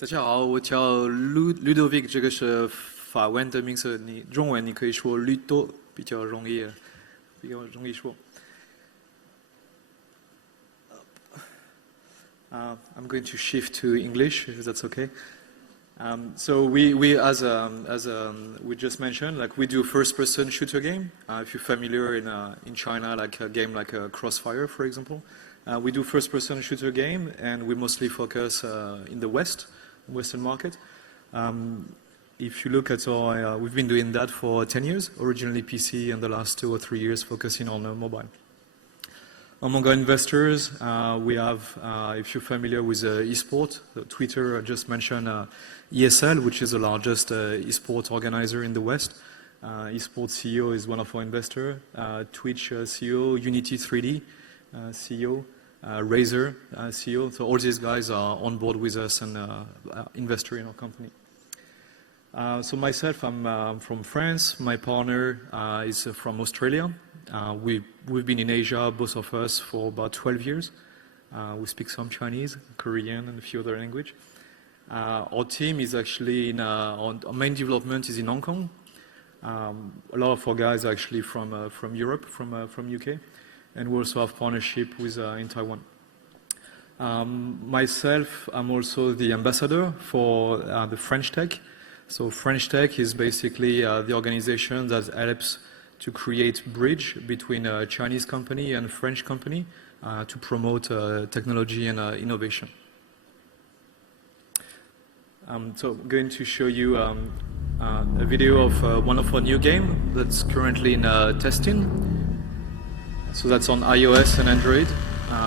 大家好，我叫 Ludovic， 这个是法文的名字，你中文你可以说 Ludo， 比较容易说。I'm going to shift to English, if that's okay. So we we just mentioned, like we do first-person shooter game. If you're familiar in China, like a game like Crossfire, for example, we do first-person shooter game, and we mostly focus in the Western market. If you look at our, we've been doing that for 10 years. Originally PC, and the last 2 or 3 years focusing on mobile. Among our investors, we have, if you're familiar with eSport, Twitter, I just mentioned ESL, which is the largest eSport organizer in the West. eSport CEO is one of our investors. Twitch CEO, Unity 3D CEO, Razer CEO. So all these guys are on board with us and investor in our company. So myself, I'm from France. My partner is from Australia. We've been in Asia, both of us, for about 12 years. We speak some Chinese, Korean, and a few other languages. Our team is actually our main development is in Hong Kong. A lot of our guys are actually from Europe, from UK, and we also have partnership with in Taiwan. Myself, I'm also the ambassador for the French Tech. So French Tech is basically the organization that helps to create bridge between a Chinese company and a French company to promote technology and innovation. So I'm going to show you a video of one of our new games that's currently in testing. So that's on iOS and Android.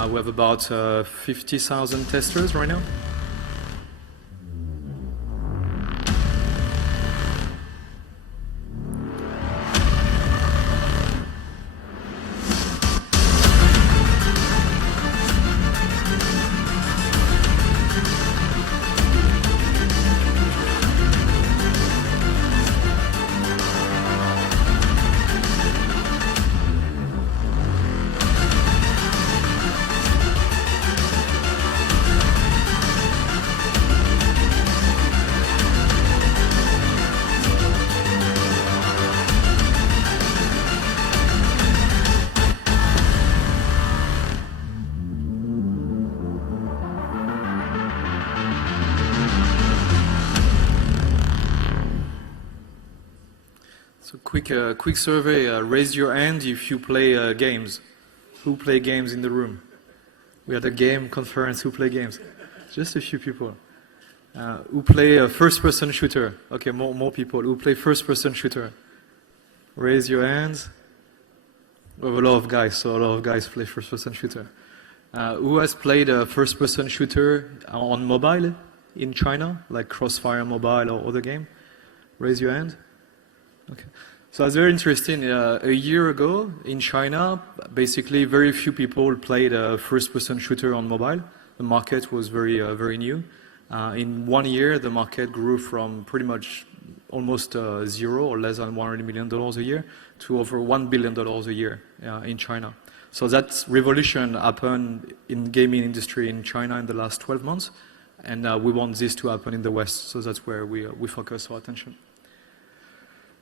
We have about 50,000 testers right now. Quick survey, raise your hand if you play games. Who play games in the room? We had a game conference, who play games? Just a few people. Who play a first-person shooter? Okay, more people. Who play first-person shooter? Raise your hands. We have a lot of guys, so a lot of guys play first-person shooter. Who has played a first-person shooter on mobile in China, like Crossfire Mobile or other game? Raise your hand. Okay. So it's very interesting. A year ago in China, basically very few people played a first-person shooter on mobile. The market was very new. In 1 year, the market grew from pretty much almost zero or less than $100 million a year to over $1 billion a year in China. So that revolution happened in gaming industry in China in the last 12 months, and we want this to happen in the West. So that's where we focus our attention.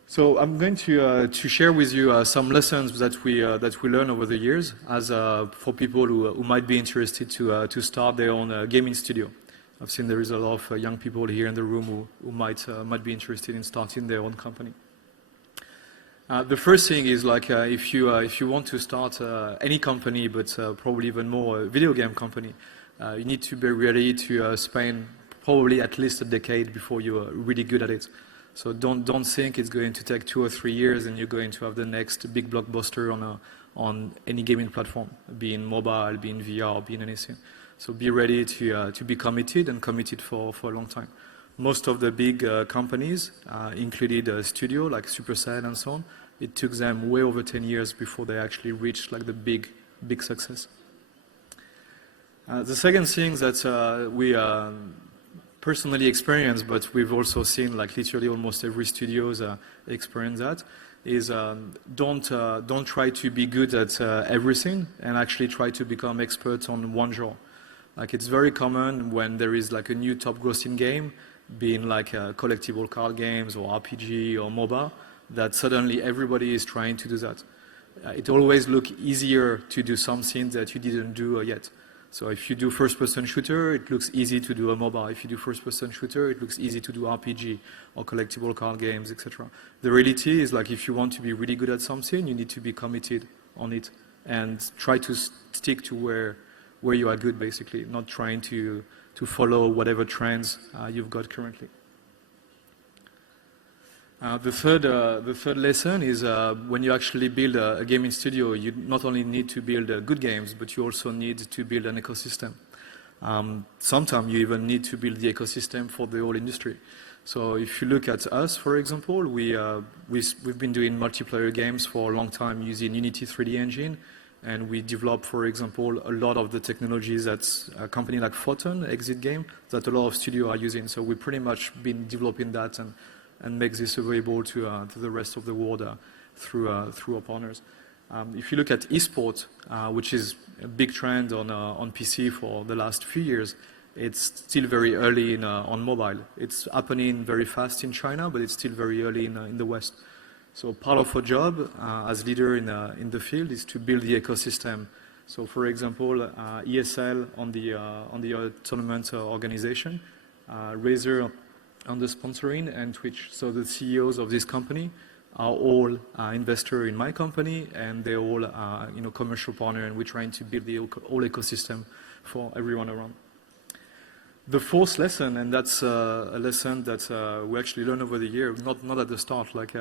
So I'm going to share with you some lessons that we learned over the years, as for people who might be interested to start their own gaming studio. I've seen there is a lot of young people here in the room who might be interested in starting their own company. The first thing is, like, if you want to start any company, but probably even more a video game company, you need to be ready to spend probably at least a decade before you're really good at it. So don't think it's going to take 2 or 3 years and you're going to have the next big blockbuster on any gaming platform, be in mobile, be in VR, be in anything. So be ready to be committed, and committed for a long time. Most of the big companies included a studio like Supercell and so on. It took them way over 10 years before they actually reached like the big success. The second thing that we personally experienced, but we've also seen like literally almost every studio's experience that, is don't try to be good at everything, and actually try to become experts on one genre. Like it's very common when there is like a new top grossing game, being like collectible card games or RPG or MOBA, that suddenly everybody is trying to do that. It always looks easier to do something that you didn't do yet. So if you do first-person shooter, it looks easy to do a MOBA. If you do first-person shooter, it looks easy to do RPG or collectible card games, etc. The reality is like if you want to be really good at something, you need to be committed on it and try to stick to where you are good, basically, not trying to follow whatever trends you've got currently. The third lesson is when you actually build a gaming studio, you not only need to build good games, but you also need to build an ecosystem. Sometimes you even need to build the ecosystem for the whole industry. So if you look at us, for example, we've been doing multiplayer games for a long time using Unity 3D engine, and we develop, for example, a lot of the technologies that a company like Photon, Exit Game, that a lot of studios are using. So we've pretty much been developing that and make this available to the rest of the world through our partners. If you look at esports, which is a big trend on PC for the last few years, it's still very early on mobile. It's happening very fast in China, but it's still very early in the West. So part of our job as leader in the field is to build the ecosystem. So for example, ESL on the tournament organization, Razer on the sponsoring, and Twitch. So the CEOs of this company are all investors in my company, and they're all commercial partner, and we're trying to build the whole ecosystem for everyone around. The fourth lesson, and that's a lesson that we actually learned over the year, not at the start. Like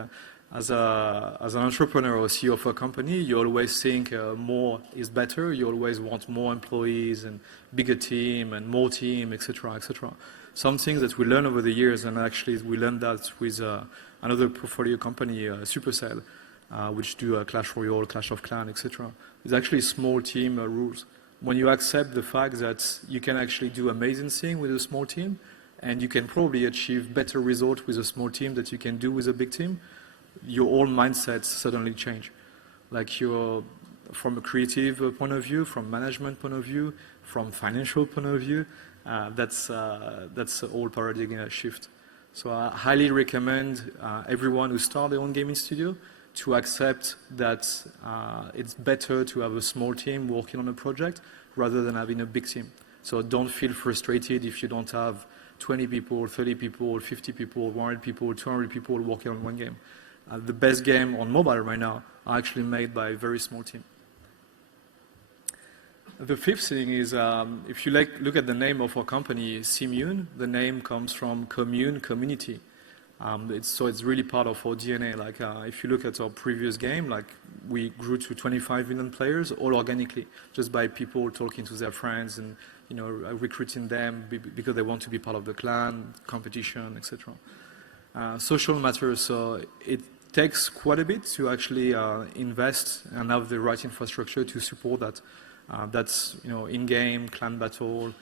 as an entrepreneur or CEO of a company, you always think more is better. You always want more employees and bigger team and more team, etc., etc. Some things that we learned over the years, and actually we learned that with another portfolio company, Supercell, which do Clash Royale, Clash of Clans, etc. It's actually small team rules. When you accept the fact that you can actually do amazing things with a small team, and you can probably achieve better results with a small team that you can do with a big team, your whole mindset suddenly change. Like you're, from a creative point of view, from management point of view, from financial point of view, that's a whole paradigm shift. So I highly recommend everyone who start their own gaming studio to accept that it's better to have a small team working on a project rather than having a big team. So don't feel frustrated if you don't have 20 people, 30 people, 50 people, 100 people, 200 people working on one game. The best game on mobile right now are actually made by a very small team. The fifth thing is, if you look at the name of our company, CMUNE, the name comes from commune, community. So it's really part of our DNA. Like if you look at our previous game, like we grew to 25 million players all organically, just by people talking to their friends and recruiting them because they want to be part of the clan, competition, etc. Social matters, so it takes quite a bit to actually invest and have the right infrastructure to support that. That's in-game, clan battle,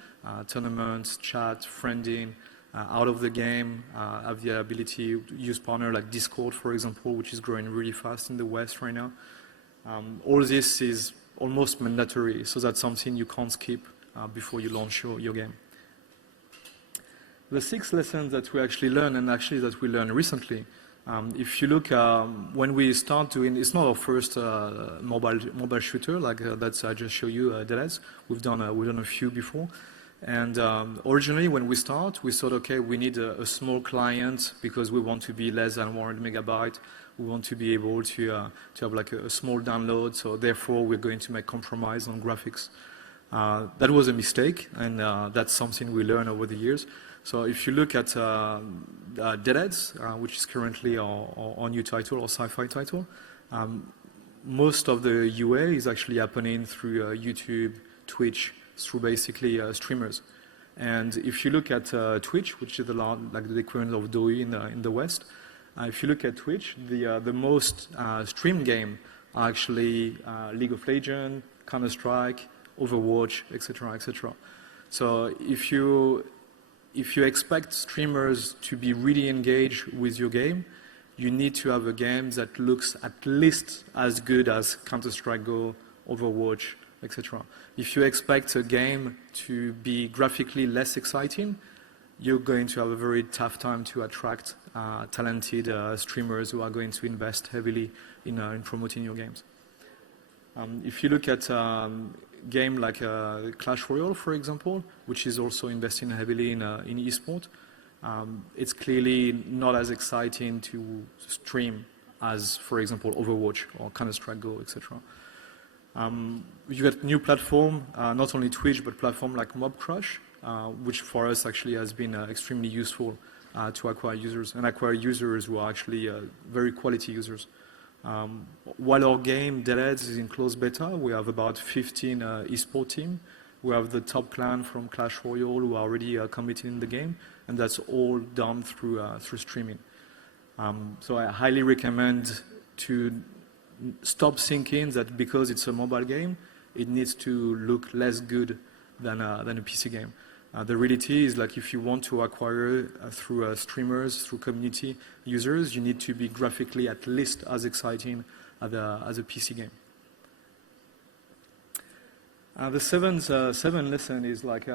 tournaments, chat, friending. Out of the game, have the ability to use partner like Discord, for example, which is growing really fast in the West right now. All this is almost mandatory, so that's something you can't skip before you launch your game. The sixth lesson that we actually learned, and actually that we learned recently, if you look, when we start doing, it's not our first mobile shooter like that I just showed you, Deleuze. We've done a few before. And originally when we start, we thought, okay, we need a small client because we want to be less than 100 megabytes. We want to be able to have like a small download, so therefore we're going to make compromise on graphics. That was a mistake, and that's something we learned over the years. So if you look at Deadheads, which is currently our new title, our sci-fi title, most of the UA is actually happening through YouTube, Twitch, through basically streamers. And if you look at Twitch, which is like the equivalent of Doi in the West, if you look at Twitch, the most streamed game are actually League of Legends, Counter-Strike, Overwatch, etc., etc. So if you expect streamers to be really engaged with your game, you need to have a game that looks at least as good as Counter-Strike Go, Overwatch, etc. If you expect a game to be graphically less exciting, you're going to have a very tough time to attract talented streamers who are going to invest heavily in promoting your games. If you look at game like Clash Royale, for example, which is also investing heavily in esport, it's clearly not as exciting to stream as, for example, Overwatch or Counter-Strike Go, etc. You get new platform, not only Twitch, but platform like Mob Crush, which for us actually has been extremely useful to acquire users, and acquire users who are actually very quality users. While our game, Deadheads, is in closed beta, we have about 15 esport team. We have the top clan from Clash Royale who are already committed in the game, and that's all done through streaming. So I highly recommend to stop thinking that because it's a mobile game, it needs to look less good than a PC game. The reality is, like, if you want to acquire through streamers, through community users, you need to be graphically at least as exciting as a PC game. The seventh lesson is like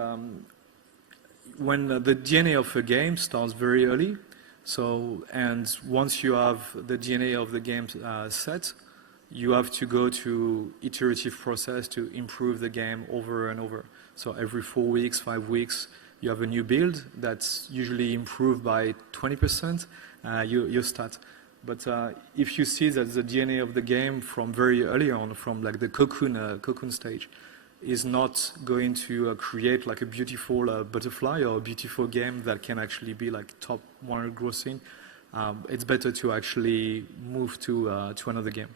when the DNA of a game starts very early. So, and once you have the DNA of the game set, you have to go to iterative process to improve the game over and over. So every 4 weeks, 5 weeks, you have a new build that's usually improved by 20%, your stat. But if you see that the DNA of the game from very early on, from like the cocoon stage, is not going to create like a beautiful butterfly or a beautiful game that can actually be like top 100 grossing, it's better to actually move to another game.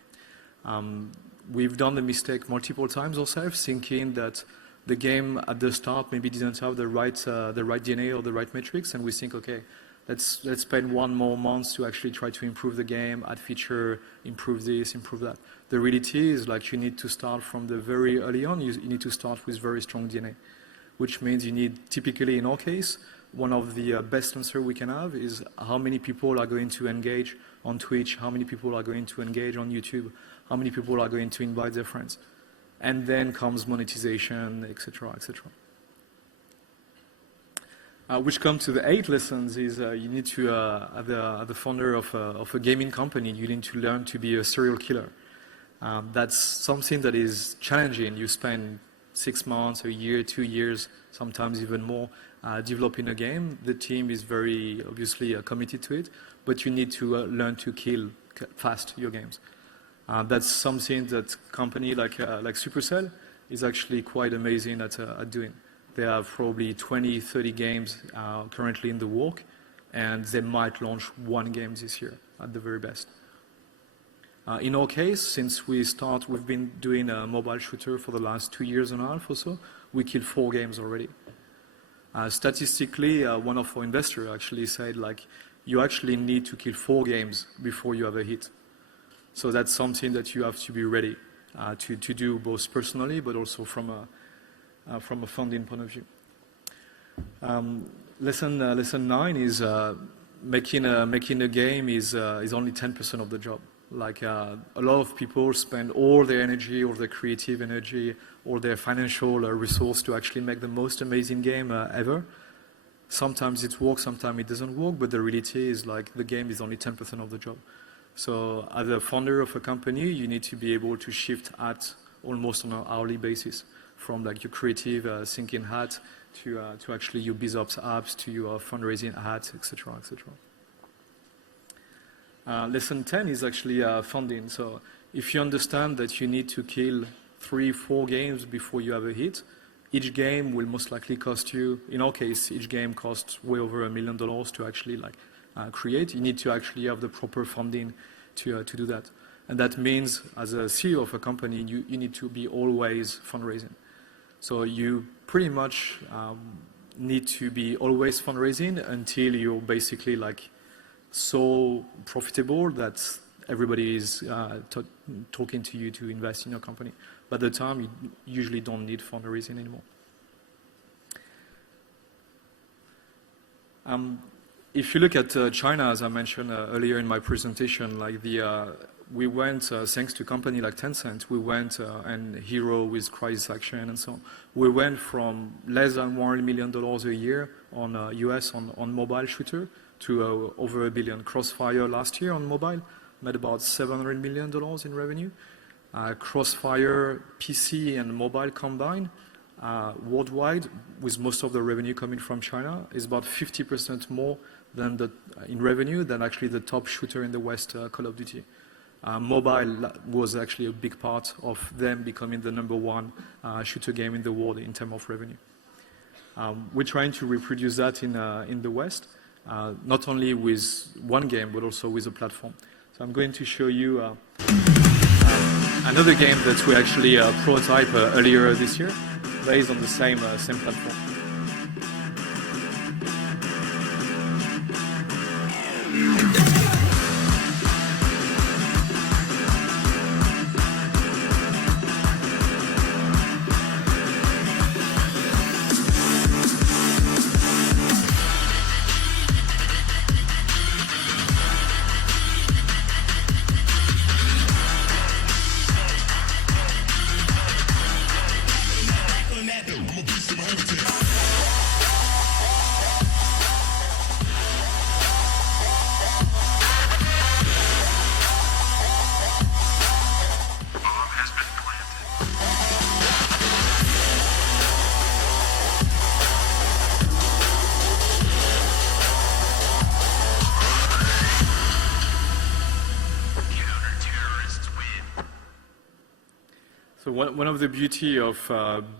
We've done the mistake multiple times ourselves, thinking that the game at the start maybe didn't have the right DNA or the right metrics, and we think, okay, let's spend 1 more month to actually try to improve the game, add feature, improve this, improve that. The reality is, like, you need to start from the very early on. You need to start with very strong DNA, which means you need, typically in our case, one of the best answer we can have is how many people are going to engage on Twitch, how many people are going to engage on YouTube, how many people are going to invite their friends. And then comes monetization, etc., etc. Which comes to the 8 lessons is you need to, as the founder of a gaming company, you need to learn to be a serial killer. That's something that is challenging. You spend 6 months, a year, 2 years, sometimes even more, developing a game. The team is very obviously committed to it, but you need to learn to kill fast your games. That's something that company like Supercell is actually quite amazing at doing. They have probably 20, 30 games currently in the work, and they might launch 1 game this year at the very best. In our case, since we've been doing a mobile shooter for the last 2 years and a half or so, we killed 4 games already. Statistically, one of our investors actually said, like, you actually need to kill 4 games before you have a hit. So that's something that you have to be ready to do, both personally, but also from a funding point of view. Lesson 9 is making a game is only 10% of the job. Like a lot of people spend all their energy, all their creative energy, all their financial resource to actually make the most amazing game ever. Sometimes it works, sometimes it doesn't work, but the reality is, like, the game is only 10% of the job. So as a founder of a company, you need to be able to shift at almost on an hourly basis, from like your creative thinking hat to actually your BizOps apps to your fundraising hat, etc., etc. Lesson 10 is actually funding. So if you understand that you need to kill 3, 4 games before you have a hit, each game will most likely cost you, in our case, each game costs way over $1 million to actually create. You need to actually have the proper funding to do that. And that means, as a CEO of a company, you need to be always fundraising. So you pretty much need to be always fundraising until you're basically like so profitable that everybody is talking to you to invest in your company. By the time, you usually don't need fundraising anymore. If you look at China, as I mentioned earlier in my presentation, like we went, thanks to company like Tencent, we went and Hero with Crisis Action and so on. We went from less than $100 million a year on US on mobile shooter to over $1 billion. Crossfire last year on mobile made about $700 million in revenue. Crossfire PC and mobile combined worldwide, with most of the revenue coming from China, is about 50% more than in revenue than actually the top shooter in the West, Call of Duty. Mobile was actually a big part of them becoming the #1 shooter game in the world in terms of revenue. We're trying to reproduce that in the West, not only with one game, but also with a platform. So I'm going to show you another game that we actually prototyped earlier this year, based on the same platform. So one of the beauty of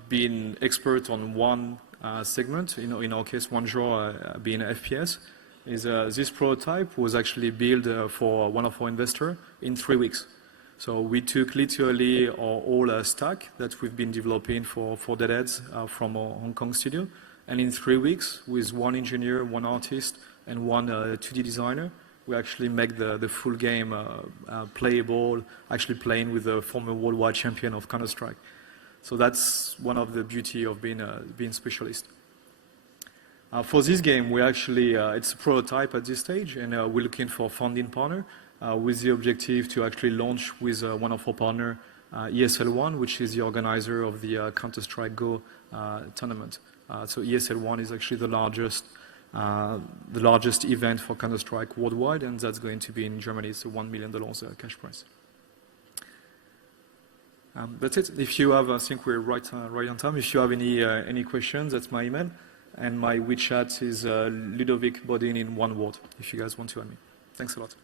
being expert on one segment, in our case, one genre being FPS, is this prototype was actually built for one of our investors in 3 weeks. So we took literally our whole stack that we've been developing for Deadheads from our Hong Kong studio, and in 3 weeks, with one engineer, one artist, and one 2D designer, we actually make the full game playable, actually playing with the former worldwide champion of Counter-Strike. So that's one of the beauty of being specialist. For this game, we actually, it's a prototype at this stage, and we're looking for a funding partner with the objective to actually launch with one of our partners, ESL1, which is the organizer of the Counter-Strike Go tournament. So ESL1 is actually the largest event for Counter-Strike worldwide, and that's going to be in Germany. It's a $1 million cash prize. That's it. If you have, I think we're right on time. If you have any questions, that's my email, and my WeChat is Ludovic BODIN in one word. If you guys want to add me. Thanks a lot.